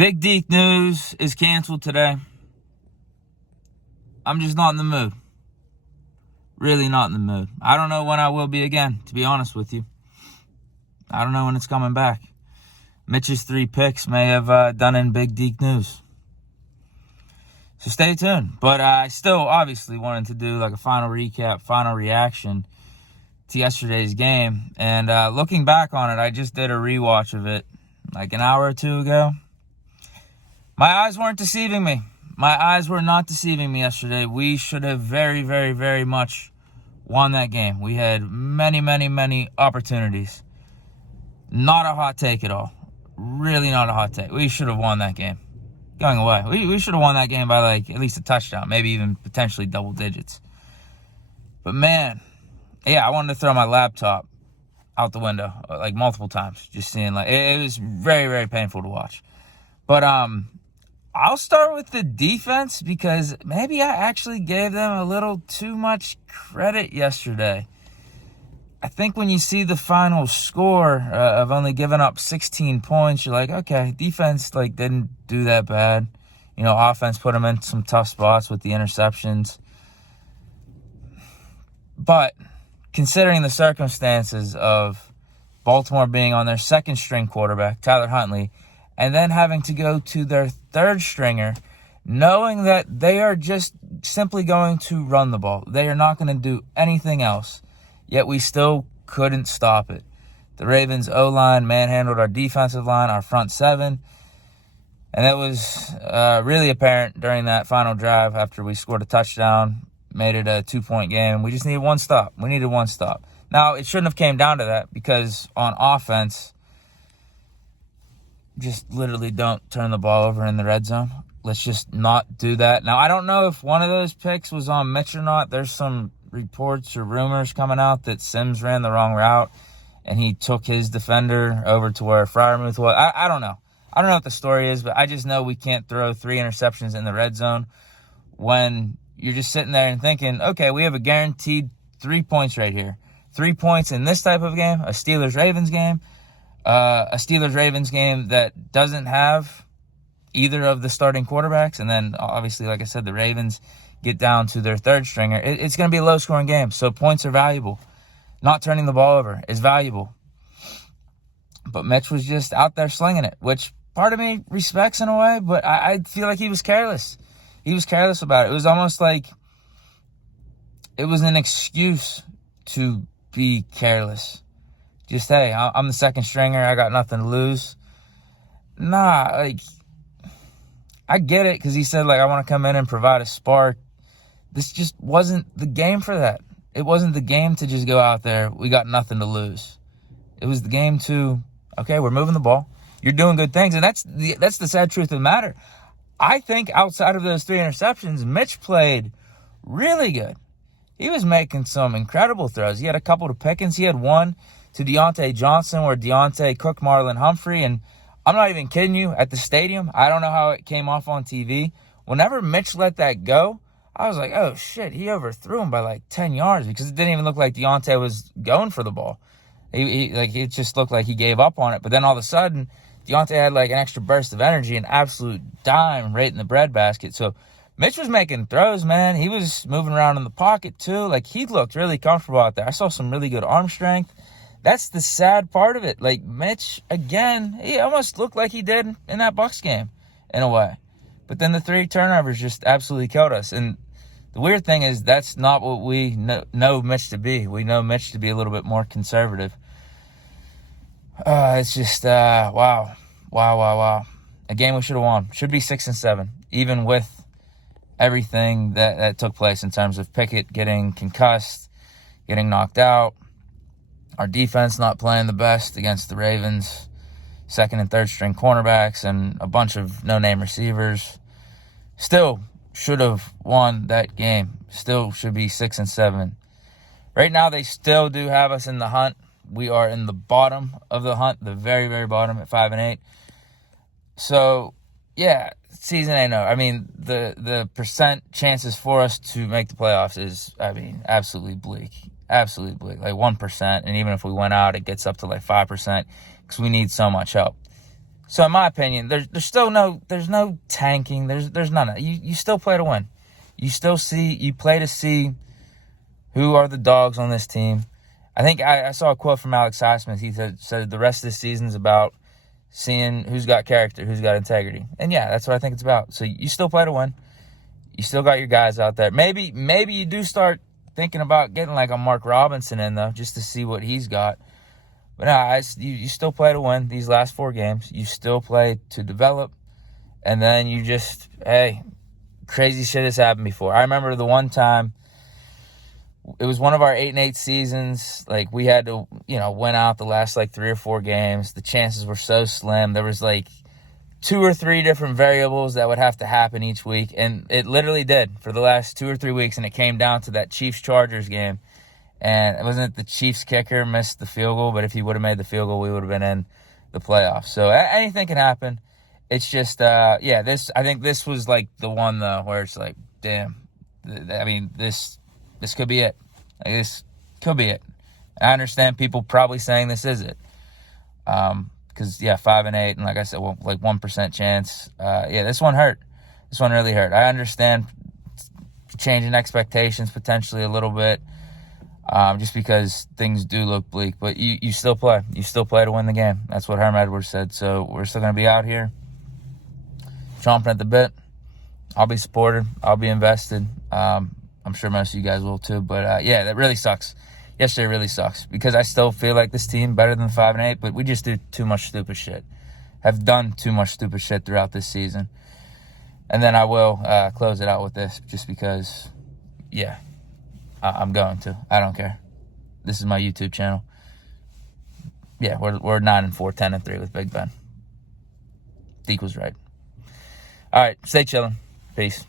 Big Deke News is canceled today. I'm just not in the mood. Really not in the mood. I don't know when I will be again, to be honest with you. I don't know when it's coming back. Mitch's 3 picks may have done in Big Deke News. So stay tuned. But I still obviously wanted to do like a final recap, final reaction to yesterday's game. And looking back on it, I just did a rewatch of it like an hour or two ago. My eyes weren't deceiving me. My eyes were not deceiving me yesterday. We should have very, very, very much won that game. We had many, many, many opportunities. Not a hot take at all. Really not a hot take. We should have won that game. Going away. We should have won that game by like at least a touchdown. Maybe even potentially double digits. But man, yeah, I wanted to throw my laptop out the window like multiple times. Just seeing like, it was very, very painful to watch. But I'll start with the defense because maybe I actually gave them a little too much credit yesterday. I think when you see the final score of only giving up 16 points, you're like, okay, defense like didn't do that bad. You know, offense put them in some tough spots with the interceptions. But considering the circumstances of Baltimore being on their second string quarterback, Tyler Huntley, and then having to go to their third stringer, knowing that they are just simply going to run the ball. They are not going to do anything else. Yet we still couldn't stop it. The Ravens O-line manhandled our defensive line, our front seven. And it was really apparent during that final drive after we scored a touchdown, made it a 2-point game. We just needed one stop. We needed one stop. Now, it shouldn't have came down to that because on offense, just literally don't turn the ball over in the red zone. Let's just not do that. Now, I don't know if one of those picks was on Mitch or not. There's some reports or rumors coming out that Sims ran the wrong route and he took his defender over to where Freiermuth was. I don't know. I don't know what the story is, but I just know we can't throw 3 interceptions in the red zone when you're just sitting there and thinking, okay, we have a guaranteed 3 points right here. 3 points in this type of game, a Steelers-Ravens game. A Steelers-Ravens game that doesn't have either of the starting quarterbacks. And then, obviously, like I said, the Ravens get down to their third stringer. It's going to be a low-scoring game, so points are valuable. Not turning the ball over is valuable. But Mitch was just out there slinging it, which part of me respects in a way, but I feel like he was careless. He was careless about it. It was almost like it was an excuse to be careless. Just, hey, I'm the second stringer. I got nothing to lose. Nah, like, I get it because he said, like, I want to come in and provide a spark. This just wasn't the game for that. It wasn't the game to just go out there. We got nothing to lose. It was the game to, okay, we're moving the ball. You're doing good things. And that's the sad truth of the matter. I think outside of those 3 interceptions, Mitch played really good. He was making some incredible throws. He had a couple to Pickens. He had one to Deontay Johnson where Deontay cooked Marlon Humphrey. And I'm not even kidding you, at the stadium, I don't know how it came off on TV. Whenever Mitch let that go, I was like, oh, shit, he overthrew him by like 10 yards because it didn't even look like Deontay was going for the ball. It just looked like he gave up on it. But then all of a sudden, Deontay had like an extra burst of energy, an absolute dime right in the breadbasket. So Mitch was making throws, man. He was moving around in the pocket too. Like, he looked really comfortable out there. I saw some really good arm strength. That's the sad part of it. Like, Mitch, again, he almost looked like he did in that Bucs game in a way. But then the 3 turnovers just absolutely killed us. And the weird thing is that's not what we know Mitch to be. We know Mitch to be a little bit more conservative. It's just, wow. A game we should have won. Should be 6-7, even with everything that took place in terms of Pickett getting concussed, getting knocked out. Our defense not playing the best against the Ravens, second and third string cornerbacks, and a bunch of no-name receivers. Still should have won that game. Still should be 6-7. Right now, they still do have us in the hunt. We are in the bottom of the hunt, the very, very bottom at 5-8. So, yeah, season ain't over. I mean, the percent chances for us to make the playoffs is, absolutely bleak. Absolutely bleak. Like 1%. And even if we went out, it gets up to like 5% because we need so much help. So in my opinion, there's still no tanking. There's none of that. You still play to win. You play to see who are the dogs on this team. I think I saw a quote from Alex Highsmith. He said the rest of the season's about seeing who's got character, who's got integrity. And yeah, that's what I think it's about. So you still play to win. You still got your guys out there. Maybe you do start thinking about getting like a Mark Robinson in, though, just to see what he's got. But no, you still play to win these last 4 games. You still play to develop. And then you just, hey, crazy shit has happened before. I remember the one time, it was one of our 8-8 seasons. Like, we had to, win out the last, 3 or 4 games. The chances were so slim. There was, 2 or 3 different variables that would have to happen each week. And it literally did for the last 2 or 3 weeks. And it came down to that Chiefs-Chargers game. And it wasn't the Chiefs kicker missed the field goal, but if he would have made the field goal, we would have been in the playoffs. So anything can happen. It's just, I think this was the one, though, where it's damn. I mean, this could be it. This could be it. And I understand people probably saying this is it. Because, 5-8, and like I said, 1% chance. This one hurt. This one really hurt. I understand changing expectations potentially a little bit. Just because things do look bleak. But you still play. You still play to win the game. That's what Herm Edwards said. So we're still going to be out here chomping at the bit. I'll be supported. I'll be invested. I'm sure most of you guys will too. But, that really sucks. Yesterday really sucks. Because I still feel like this team better than 5-8. But we just do too much stupid shit. Have done too much stupid shit throughout this season. And then I will close it out with this. Just because, I'm going to. I don't care. This is my YouTube channel. Yeah, we're 9-4, 10-3 with Big Ben. Deke was right. All right, stay chilling. Peace.